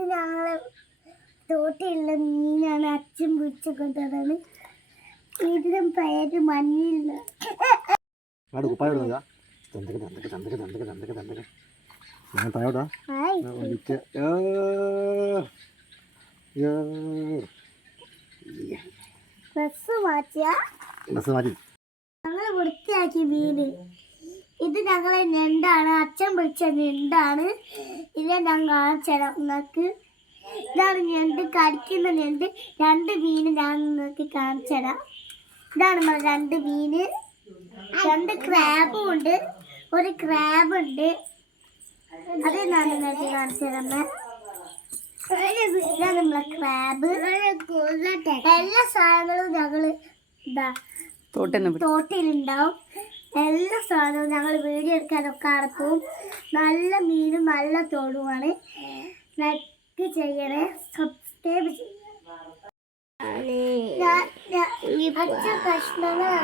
ഇത് ഞങ്ങള് തോട്ടിലുള്ള മീനാണ്. അച്ഛൻ പിടിച്ചു കൊണ്ടതാണ്. ഇതിനും പേര് മഞ്ഞില്ല. ഞങ്ങള് വൃത്തിയാക്കി മീന്. ഇത് ഞങ്ങളെ ഞണ്ടാണ്. അച്ഛൻ പിടിച്ച ഞണ്ടാണ്. ഇത് ഞാൻ കാണിച്ചുതരാം നിങ്ങൾക്ക്. ഇതാണ് ഞണ്ട്, കടിക്കുന്ന ഞണ്ട്. 2 മീന് ഞാൻ നിങ്ങൾക്ക് കാണിച്ചുതരാം. ഇതാണ് നമ്മൾ 2 മീന്. 2 ക്രാബും ഉണ്ട്. ഒരു ക്രാബ് ഉണ്ട്. അത് ഞാൻ നിങ്ങൾക്ക് കാണിച്ചു തരാം. ഇതാണ് നമ്മളെ ക്രാബ്. എല്ലാ സാധനങ്ങളും ഞങ്ങള് തോട്ടിലുണ്ടാവും. എല്ലാ സാധനവും ഞങ്ങൾ വീഡിയോ എടുക്കാനൊക്കെ അടക്കും. നല്ല മീനും നല്ല തോടുമാണ്. ലൈക്ക് ചെയ്യണേ, സബ്സ്ക്രൈബ് ചെയ്യണേ. അച്ഛൻ കഷ്ണങ്ങൾ